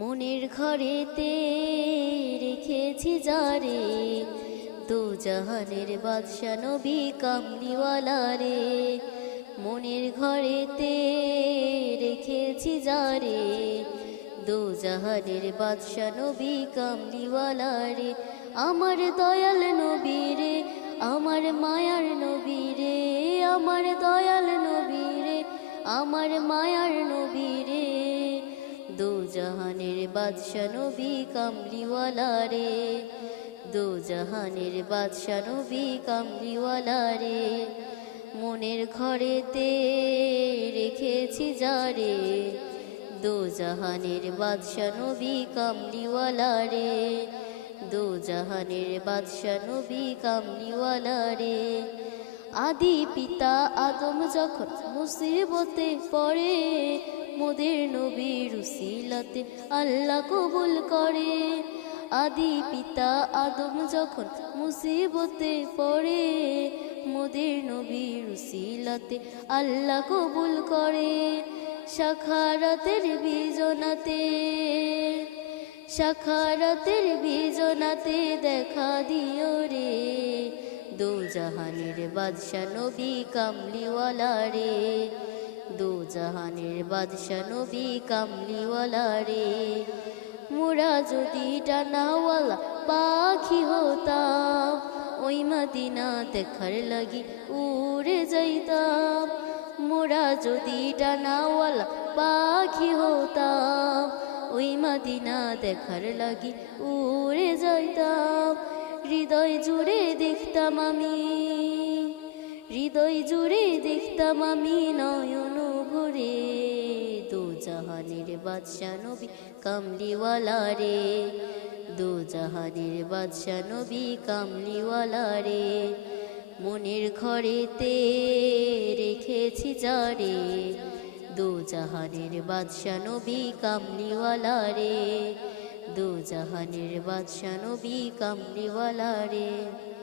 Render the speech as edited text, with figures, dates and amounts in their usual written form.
মনের ঘরেতে রেখেছি যারে, দু জাহানের বাদশা নবী কামলিওয়ালা রে। মনের ঘরেতে রেখেছি যারে, দু জাহানের বাদশা নবী কামলিওয়ালা রে। আমার দয়াল নবী রে, আমার মায়ার নবী রে, আমার দয়াল নবী রে, আমার মায়ার নবী রে। দু জাহানের বাদশা নবী কামলিওয়ালা রে, দু জাহানের বাদশা নবী কামলিওয়ালা রে। মনের ঘরেতে রেখেছি যারে, দু জাহানের বাদশা নবী কামলিওয়ালা রে, দু জাহানের বাদশা নবী কামলিওয়ালা রে। আদি পিতা আদম যখন মুসিবতে পড়ে, মোদের নবীর উসিলাতে আল্লাহ কবুল করে। আদি পিতা আদম যখন মুসিবতে পড়ে, মোদের নবীর উসিলাতে আল্লাহ কবুল করে। সাখারাতের বিজনাতে, সাখারাতের বিজনাতে দেখা দিও রে, দু জাহানের বাদশা নবী কামলিওয়ালা রে, দু জাহানের বাদশা নবী কামলিওয়ালা রে। মোরা যদি ডানাওয়ালা পাখি হতাম, ওই মদিনা দেখার লাগি উড়ে যাইতাম। মোরা যদি ডানাওয়ালা পাখি হতাম, ওই মদিনা দেখার লাগি উড়ে যাইতাম। হৃদয় জুড়ে দেখতাম আমি, হৃদয় জুড়ে দেখতাম আমি নয়ন ভরে, দু জাহানের বাদশা নবী কামলিওয়ালা রে, দু জাহানের বাদশা নবী কামলিওয়ালা রে। মনের ঘরেতে রেখেছি যারে, দু জাহানের বাদশা নবী কামলিওয়ালা রে, দু জাহানের বাদশা নবী কামলিওয়ালা রে।